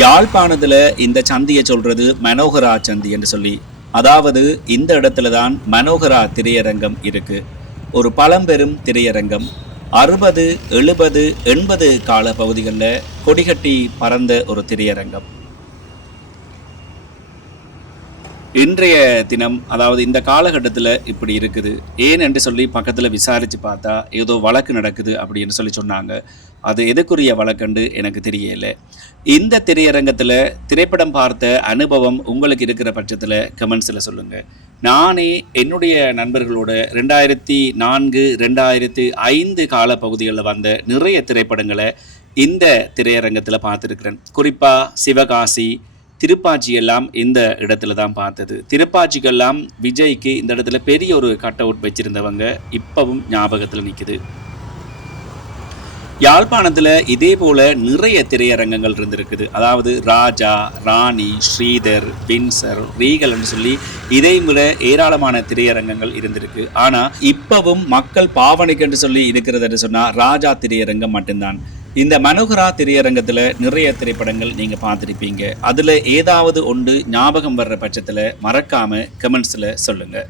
யாழ்ப்பாணத்துல இந்த சந்தியை சொல்றது மனோகரா சந்தி என்று சொல்லி. அதாவது இந்த இடத்துல தான் மனோகரா திரையரங்கம் இருக்கு. ஒரு பழம்பெரும் திரையரங்கம். 60, 70, 80 கால பகுதிகளில் கொடிகட்டி பறந்த ஒரு திரையரங்கம். இன்றைய தினம், அதாவது இந்த காலகட்டத்தில் இப்படி இருக்குது ஏன் என்று சொல்லி பக்கத்தில் விசாரித்து பார்த்தா ஏதோ வழக்கு நடக்குது அப்படின்னு சொல்லி சொன்னாங்க. அது எதுக்குரிய வழக்குண்டு எனக்கு தெரியல. இந்த திரையரங்கத்தில் திரைப்படம் பார்த்த அனுபவம் உங்களுக்கு இருக்கிற பட்சத்தில் கமெண்ட்ஸில் சொல்லுங்கள். நானே என்னுடைய நண்பர்களோட 2004, 2005 கால பகுதிகளில் வந்த நிறைய திரைப்படங்களை இந்த திரையரங்கத்தில் பார்த்துருக்கிறேன். குறிப்பாக சிவகாசி, திருப்பாச்சி எல்லாம் இந்த இடத்துல தான் பார்த்தது. திருப்பாச்சிக்கெல்லாம் விஜய்க்கு இந்த இடத்துல பெரிய ஒரு கட் அவுட் வச்சிருந்தவங்க இப்பவும் ஞாபகத்தில் நிற்குது. யாழ்ப்பாணத்தில் இதே போல நிறைய திரையரங்கங்கள் இருந்திருக்குது. அதாவது ராஜா, ராணி, ஸ்ரீதர், வின்சர், ரீகல்னு சொல்லி இதை விட ஏராளமான திரையரங்கங்கள் இருந்திருக்கு. ஆனால் இப்பவும் மக்கள் பாவனைக்கு சொல்லி இருக்கிறது சொன்னால் ராஜா திரையரங்கம் மட்டும்தான். இந்த மனோகரா திரையரங்கத்தில் நிறைய திரைப்படங்கள் நீங்கள் பார்த்துருப்பீங்க. அதில் ஏதாவது ஒன்று ஞாபகம் வர்ற பட்சத்தில் மறக்காமல் கமெண்ட்ஸில் சொல்லுங்கள்.